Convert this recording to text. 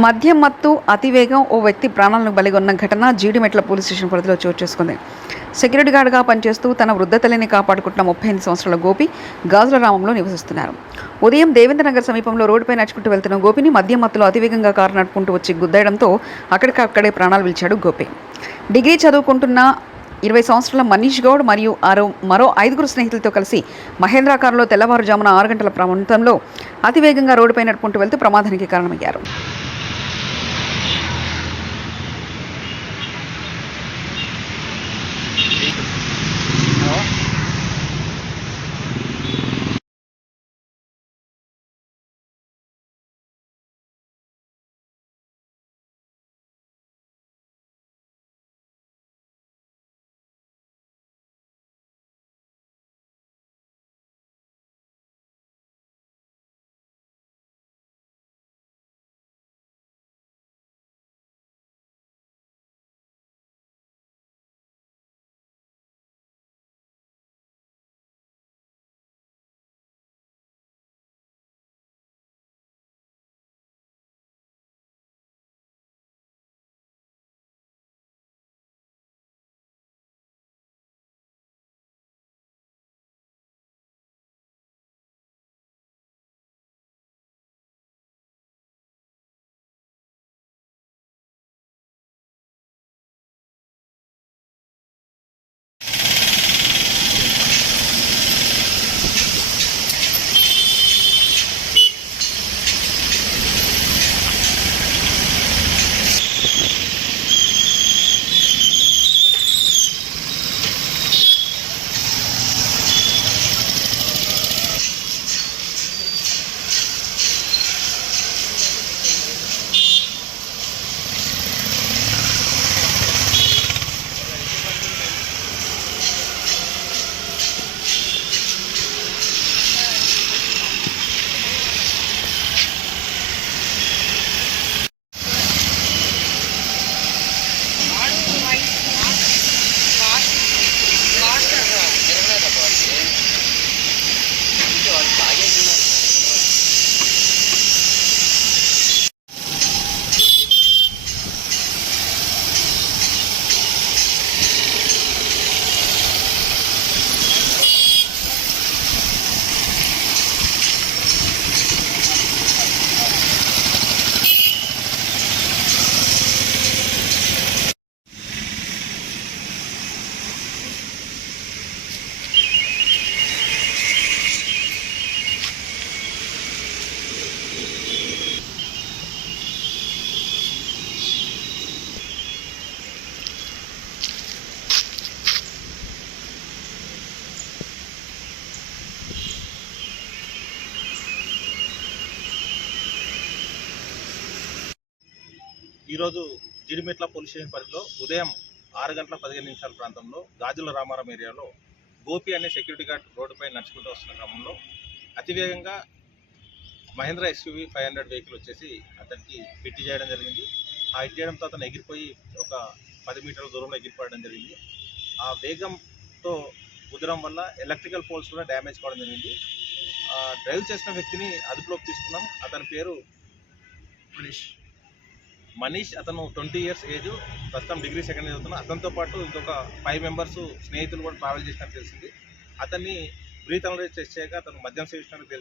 మద్యం మత్తు అతివేగం ఓ వ్యక్తి ప్రాణాలను బలిగొన్న ఘటన జీడిమెట్ల పోలీస్ స్టేషన్ పరిధిలో చోటు చేసుకుంది. సెక్యూరిటీ గార్డుగా పనిచేస్తూ తన వృద్ధ తల్లిని కాపాడుకుంటున్న 38 సంవత్సరాల గోపి గాజుల రామంలో నివసిస్తున్నారు. ఉదయం దేవేంద్రనగర్ సమీపంలో రోడ్డుపై నడుచుకుంటూ వెళ్తున్న గోపిని మద్యం మత్తులో అతివేగంగా కారు నడుపుకుంటూ వచ్చి గుద్దేయడంతో అక్కడికక్కడే ప్రాణాలు విడిచాడు గోపి. డిగ్రీ చదువుకుంటున్న 20 సంవత్సరాల మనీష్ గౌడ్ మరియు మరో 5 స్నేహితులతో కలిసి మహేంద్ర కారులో తెల్లవారుజామున 6 గంటల ప్రాంతంలో అతివేగంగా రోడ్డుపై నడుపుకుంటూ వెళ్తూ ప్రమాదానికి కారణమయ్యారు. ఈరోజు జీడిమెట్ల పోలీస్ స్టేషన్ పరిధిలో ఉదయం 6 గంటల 15 నిమిషాల ప్రాంతంలో గాజుల రామారం ఏరియాలో గోపి అనే సెక్యూరిటీ గార్డ్ రోడ్డుపై నడుచుకుంటూ వస్తున్న క్రమంలో అతివేగంగా మహేంద్ర ఎస్యూవి 500 వెహికల్ వచ్చేసి అతనికి హిట్ చేయడం జరిగింది. ఆ హిట్ చేయడంతో అతను ఎగిరిపోయి ఒక 10 మీటర్ల దూరంలో ఎగిరిపోవడం జరిగింది. ఆ వేగంతో కుదరం వల్ల ఎలక్ట్రికల్ పోల్స్ కూడా డ్యామేజ్ కావడం జరిగింది. డ్రైవ్ చేసిన వ్యక్తిని అదుపులోకి తీసుకున్నాం. అతని పేరు మనీష్. అతను 20 ఇయర్స్ ఏజ్, ప్రస్తుతం డిగ్రీ సెకండ్ ఇయర్ చదువుతున్నా. అతనితో పాటు ఇంకొక 5 మెంబర్స్ స్నేహితులు కూడా ట్రావెల్ చేసినట్టు తెలిసింది. అతన్ని బ్రీత్ అనలైజ్ టెస్ట్ చేయగా అతను మద్యం సేవించినట్టు తెలిసింది.